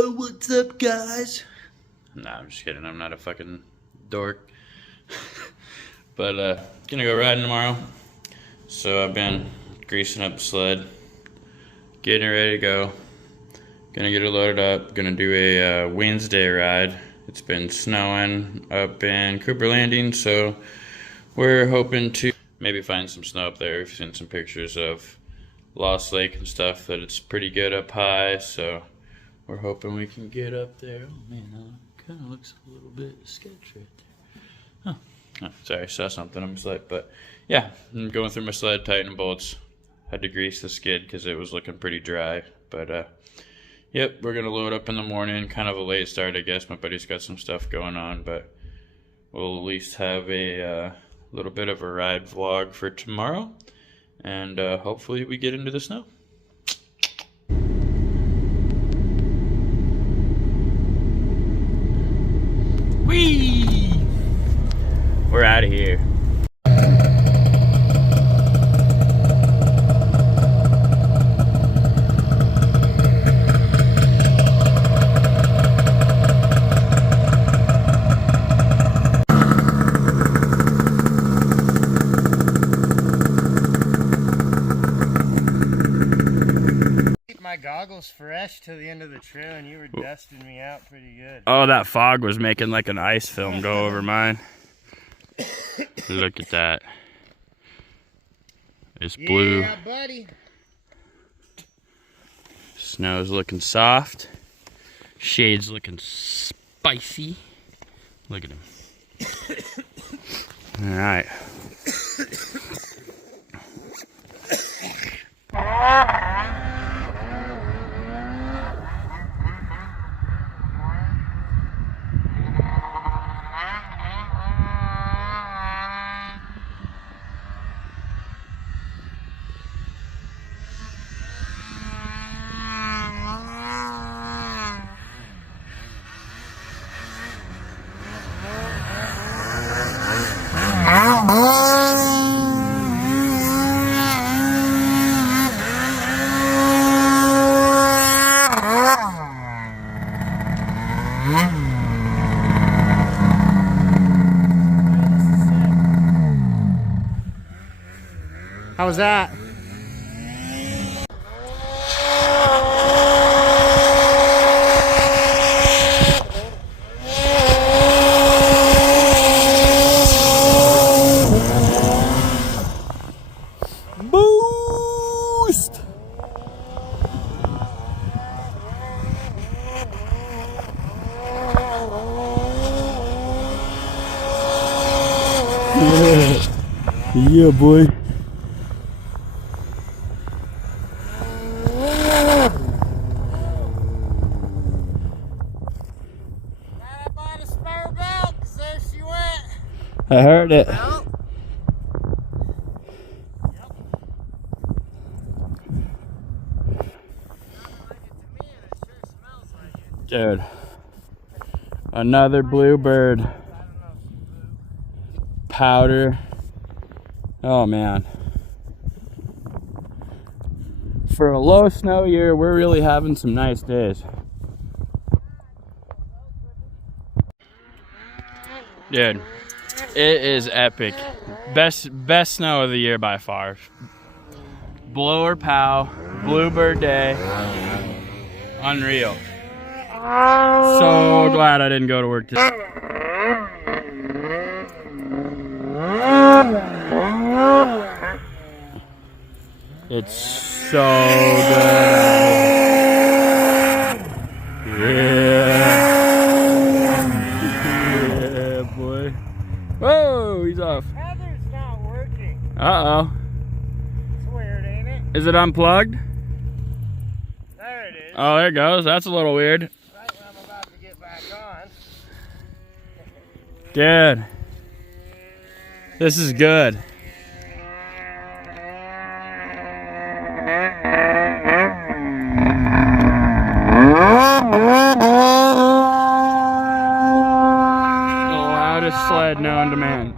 Yo, what's up, guys? Nah, I'm just kidding. I'm not a fucking dork. But, gonna go riding tomorrow. So I've been greasing up the sled, getting it ready to go. Gonna get it loaded up. Gonna do a Wednesday ride. It's been snowing up in Cooper Landing, so we're hoping to maybe find some snow up there. We've seen some pictures of Lost Lake and stuff, that it's pretty good up high, so we're hoping we can get up there. Oh man, kind of looks a little bit sketchy right there. Oh, sorry, I saw something on my sled, but yeah, I'm going through my sled, tightening bolts. Had to grease the skid because it was looking pretty dry, but yep, we're gonna load up in the morning. Kind of a late start, I guess. My buddy's got some stuff going on, but we'll at least have a little bit of a ride vlog for tomorrow, and hopefully we get into the snow. Whee! We're out of here. My goggles fresh till the end of the trail, and you were dusting me out pretty good. Oh, that fog was making like an ice film go over mine. Look at that. It's blue. Yeah, buddy. Snow's looking soft. Shade's looking spicy. Look at him. All right. How was that? Boost! Yeah, boy. I heard it. Well, dude, another bluebird powder. Oh man, for a low snow year, we're really having some nice days. Dude, it is epic. Best snow of the year by far. Blower pow, bluebird day, unreal. So glad I didn't go to work today. It's so good. Yeah, boy. Whoa, he's off. Heather's not working. Uh-oh. It's weird, ain't it? Is it unplugged? There it is. Oh, there it goes. That's a little weird. Right when I'm about to get back on. Dude. This is good. The loudest sled known to man.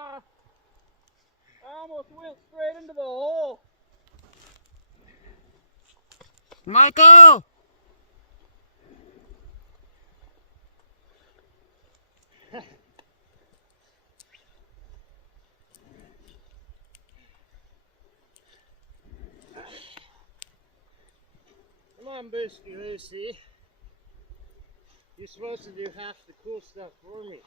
Ah! I almost went straight into the hole. Michael! Come on, Boosky Lucy. You're supposed to do half the cool stuff for me.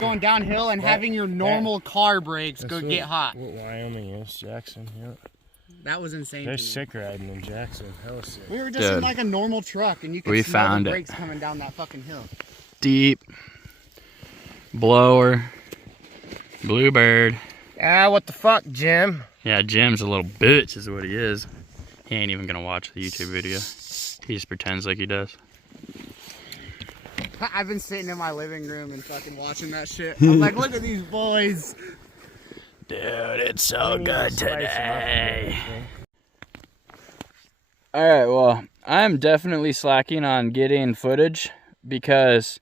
Going downhill and having your normal car brakes go get hot. What Wyoming is, Jackson, yeah. That was insane. They're sick riding in Jackson. Hell sick. We were just in like a normal truck and you could smell found the it. brakes coming down that fucking hill. Deep. Blower. Bluebird. Ah, what the fuck, Jim? Yeah, Jim's a little bitch is what he is. He ain't even gonna watch the YouTube video. He just pretends like he does. I've been sitting in my living room and fucking watching that shit. I'm like, look at these boys. Dude, it's so good today. Alright, well, I'm definitely slacking on getting footage because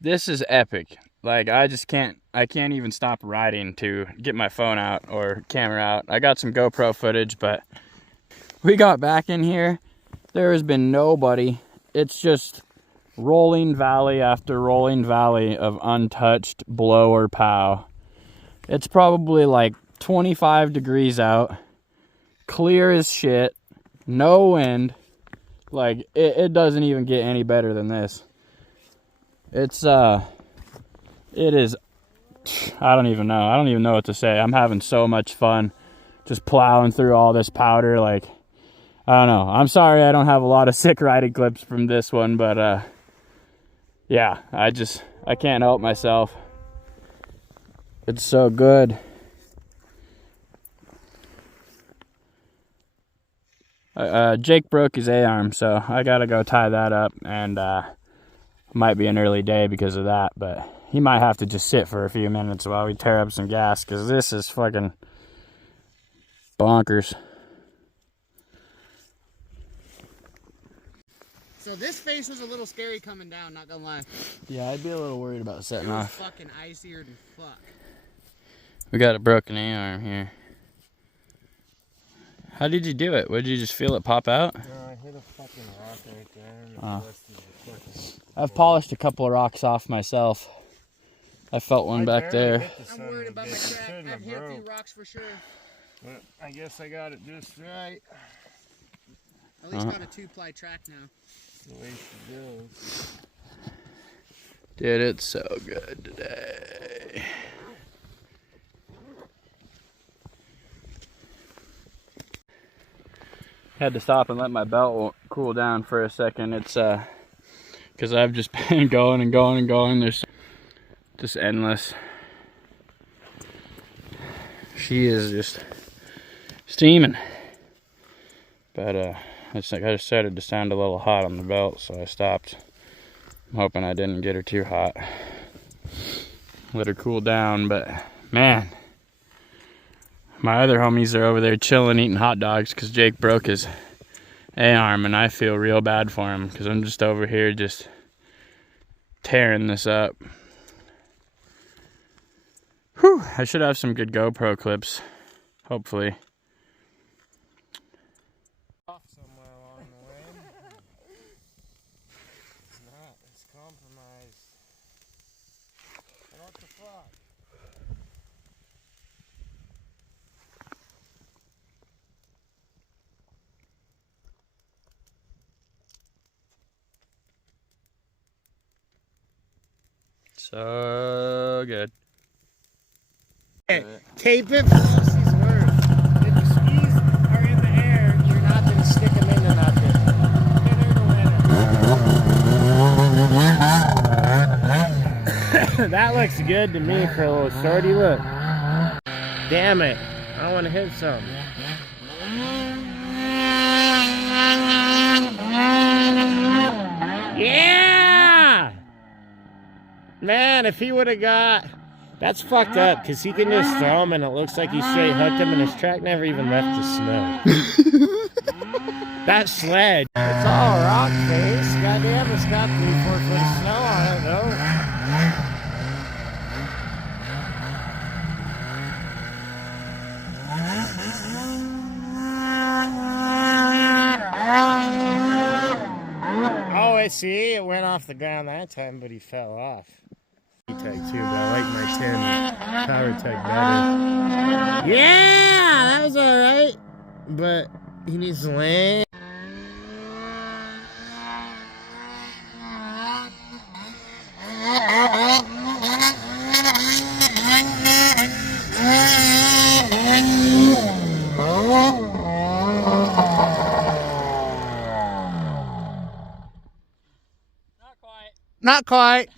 this is epic. Like, I can't even stop riding to get my phone out or camera out. I got some GoPro footage, but we got back in here. There has been nobody. It's just rolling valley after rolling valley of untouched blower pow. It's probably like 25 degrees out, clear as shit, no wind. Like, it doesn't even get any better than this. It is, I don't even know what to say. I'm having so much fun just plowing through all this powder. Like, I don't know. I'm sorry I don't have a lot of sick riding clips from this one, but yeah, I can't help myself. It's so good. Jake broke his A-arm, so I gotta go tie that up, and might be an early day because of that, but he might have to just sit for a few minutes while we tear up some gas, because this is fucking bonkers. So this face was a little scary coming down, not gonna lie. Yeah, I'd be a little worried about setting It was off. fucking icier than fuck. We got a broken A-arm here. How did you do it? Did you just feel it pop out? No, I hit a fucking rock right there. And I've polished a couple of rocks off myself. I felt one back there. I'm worried about my track. I've hit a few rocks for sure. But I guess I got it just right. At least got a 2-ply track now. That's the way she goes. Dude, it's so good today. Had to stop and let my belt cool down for a second. It's because I've just been going and going and going. There's just endless. She is just steaming. But I just started to sound a little hot on the belt, so I stopped. I'm hoping I didn't get her too hot. Let her cool down, but man, my other homies are over there chilling, eating hot dogs because Jake broke his A-arm, and I feel real bad for him because I'm just over here just tearing this up. Whew, I should have some good GoPro clips, hopefully. Somewhere along the way. It's not. It's compromised. What the fuck? So good. Tape it for Lucy's worth. If the skis are in the air, you're not going to stick them into nothing. That looks good to me for a little shorty. Look. Damn it. I want to hit some. Yeah! Man, if he would have got... That's fucked up, because he can just throw them and it looks like he straight hooked him and his track never even left the snow. That sled. It's all rock face. Goddamn, it's got 3-4 foot of snow on it though. Oh, I see. It went off the ground that time, but he fell off. Tech too, but I like my 10 Power Tech better. Yeah, that was alright. But he needs to land. Not quite.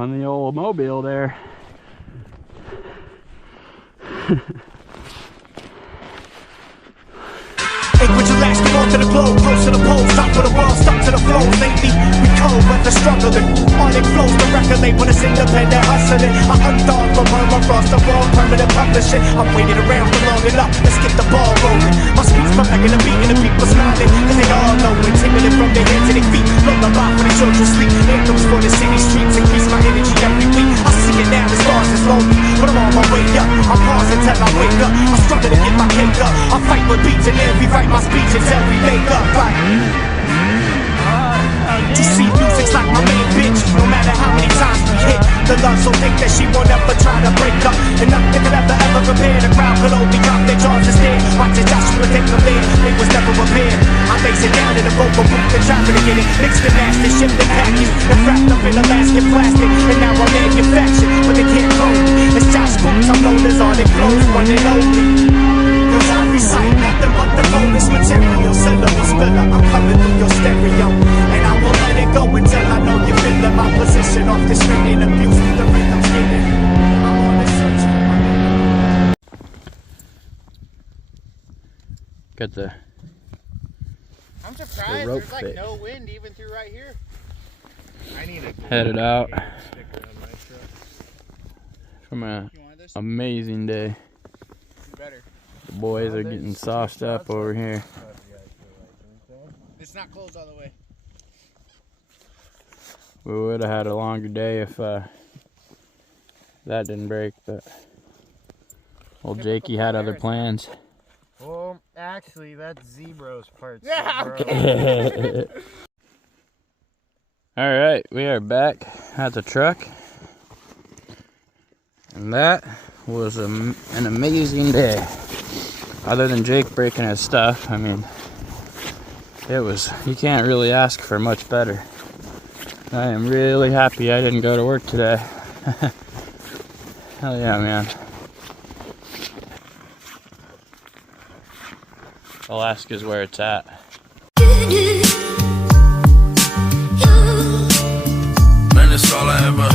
on the old mobile there. Would you last go to the globe, close to the pole, stop for the world, stop to the flow. Lately, we cold, but the struggling. All it flows, the record label is independent hustling. I undog from home across the world, permanent publishing. I'm waiting around for long enough, let's get the ball rolling. My speech perfect and the beat and the people smiling, cause they all know it. Tingling from their head to their feet, lullaby for the children sleep. Anthems for the city streets, increase my energy every week. I see it now, as far as it's lonely, but I'm on my way up. I pause until I wake up, I struggle to get my cake up. I fight with beats and then rewrite my speech until we make up, right? You see, music's like my main bitch. No matter how many times we hit, the love so thick that she won't ever try to break up. And nothing could ever compare. The crowd could only drop their jaws and stare. Watch it, Joshua take the lid. It was never repaired. I lace it down in the vocal booth and try to get it. Mixed and nasty, shipped and packaged, and wrapped up in Alaskan plastic. And now I'm manufactured, but they can't clone me. It's Josh Boots, I'm known as all it flows, one and only. Cause I recite nothing but the bonus material. Syllable spiller, I'm coming through your stereo. And I won't let it go until I know you feel it. My position off the string and abuse the rhythm's getting. I'm on the search for my Got the I'm surprised rope there's like fit. no wind even through right here. I need a headed out stick around my truck. from a You want this? amazing day. Better. The boys are getting sauced up over here. It's not closed all the way. We would have had a longer day if that didn't break, but old Jakey had other plans. Well, actually, that's Zebra's parts. Yeah. All right, we are back at the truck, and that was an amazing day. Other than Jake breaking his stuff, I mean, you can't really ask for much better. I am really happy I didn't go to work today. Hell yeah, man. Alaska's where it's at. Man, it's all I ever